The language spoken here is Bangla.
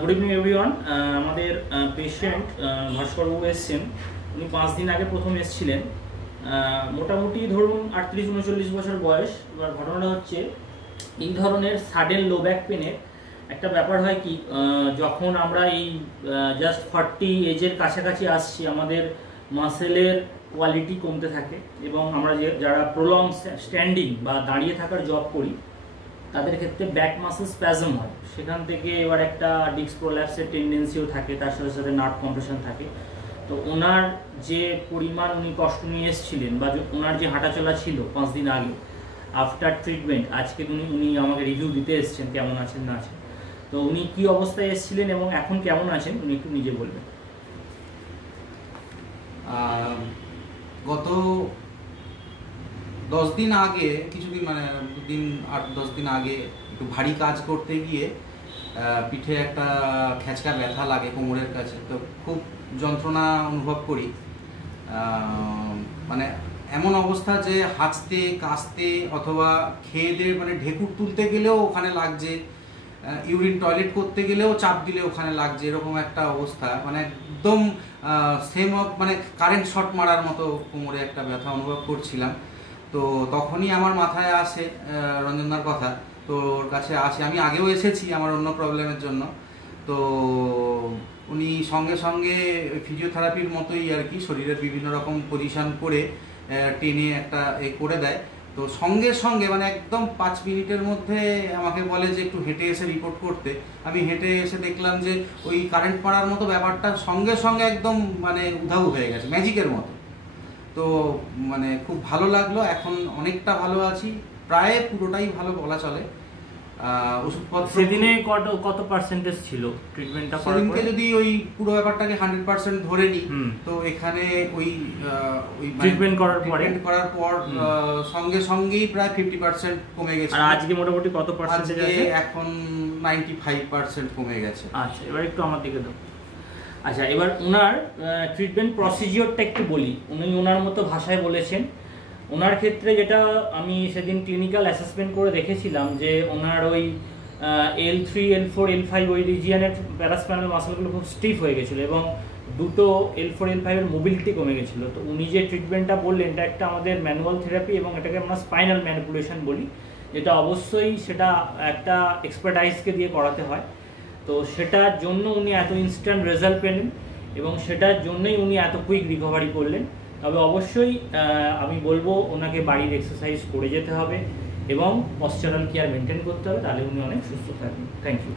Good evening everyone. আমাদের পেশেন্ট ভাস্করবাবু এসছেন। উনি 5 দিন আগে প্রথম এসেছিলেন। মোটামুটি ধরুন 38-39 বছর বয়স। এবার ঘটনাটা হচ্ছে এই ধরনের সাডেন লো ব্যাক পেনের একটা ব্যাপার হয় কি, যখন আমরা এই জাস্ট 40 এজের কাছাকাছি আসছি, আমাদের মাসেলের কোয়ালিটি কমতে থাকে এবং আমরা যারা প্রলং স্ট্যান্ডিং বা দাঁড়িয়ে থাকার জব করি তাদের ক্ষেত্রে ব্যাক মাসেল স্প্যাজম হয়। সেখান থেকে এবার একটা ডিস্ক প্রোল্যাপসের টেন্ডেন্সিও থাকে, তার সাথে সাথে নার্ভ কম্প্রেশন থাকে। তো ওনার যে পরিমাণ উনি কষ্ট নিয়ে এসেছিলেন বা ওনার যে হাঁটাচলা ছিল 5 দিন আগে আফটার ট্রিটমেন্ট, আজকে উনি আমাকে রিভিউ দিতে এসেছেন কেমন আছেন না আছেন। তো উনি কি অবস্থায় এসেছিলেন এবং এখন কেমন আছেন উনি একটু নিজে বলবেন। গত 10 দিন আগে, কিছুদিন মানে 8-10 দিন আগে একটু ভারী কাজ করতে গিয়ে পিঠে একটা খেঁচকা ব্যথা লাগে কোমরের কাছে। তো খুব যন্ত্রণা অনুভব করি। মানে এমন অবস্থা যে হাঁচতে কাশতে অথবা খেয়ে দিয়ে মানে ঢেকুর তুলতে গেলেও ওখানে লাগছে, ইউরিন টয়লেট করতে গেলেও চাপ দিলে ওখানে লাগছে, এরকম একটা অবস্থা। মানে একদম মানে কারেন্ট শর্ট মারার মতো কোমরে একটা ব্যথা অনুভব করছিলাম। তো তখনই আমার মাথায় আসে রঞ্জনদার কথা। তো ওর কাছে আসে, আমি আগেও এসেছি আমার অন্য প্রবলেমের জন্য। তো উনি সঙ্গে সঙ্গে ফিজিওথেরাপির মতোই আর কি, শরীরের বিভিন্ন রকম পজিশন করে টেনে একটা করে দেয়। তো সঙ্গে সঙ্গে মানে একদম 5 মিনিটের মধ্যে আমাকে বলে যে একটু হেঁটে এসে রিপোর্ট করতে। আমি হেঁটে এসে দেখলাম যে ওই কারেন্ট মারার মতো ব্যাপারটা সঙ্গে সঙ্গে একদম মানে উধাও হয়ে গেছে, ম্যাজিকের মতো। তো মানে খুব ভালো লাগলো, এখন অনেকটা ভালো আছি, প্রায় পুরোটাই ভালো বলা চলে। ওষুধপত্র সেদিনে কত পার্সেন্টেজ ছিল ট্রিটমেন্টটা? সেদিনকে যদি ওই পুরো ব্যাপারটাকে 100% ধরে নিই, তো এখানে ওই ট্রিটমেন্ট করার পর সঙ্গে সঙ্গেই প্রায় 50% কমে গেছে। আর আজকে মোটামুটি কত পার্সেন্টেজ আছে? এখন 95% কমে গেছে। আচ্ছা, এবার একটু আমার দিকে দাও। আচ্ছা, এবার ওনার ট্রিটমেন্ট প্রসিজিওরটা একটু বলি। উনি ওনার মতো ভাষায় বলেছেন। ওনার ক্ষেত্রে যেটা আমি সেদিন ক্লিনিক্যাল অ্যাসেসমেন্ট করে দেখেছিলাম যে ওনার ওই L3, L4, L5 ওই রিজিয়ানের প্যারাস্পাইনাল মাসলগুলো খুব স্টিফ হয়ে গেছিলো এবং দুটো L4, L5 এর মোবিলিটি কমে গেছিলো। তো উনি যে ট্রিটমেন্টটা বললেন এটা একটা আমাদের ম্যানুয়াল থেরাপি এবং এটাকে আমরা স্পাইনাল ম্যানিপুলেশন বলি, যেটা অবশ্যই সেটা একটা এক্সপার্টাইজকে দিয়ে করাতে হয়। তো সেটার জন্য উনি এত ইনস্ট্যান্ট রেজাল্ট পেলেন এবং সেটার জন্যই উনি এত কুইক রিকভারি করলেন। তবে অবশ্যই আমি বলবো ওনাকে বাড়ির এক্সারসাইজ করে যেতে হবে এবং পশ্চারাল কেয়ার মেনটেন করতে হবে, তাহলে উনি অনেক সুস্থ থাকবেন। Thank you.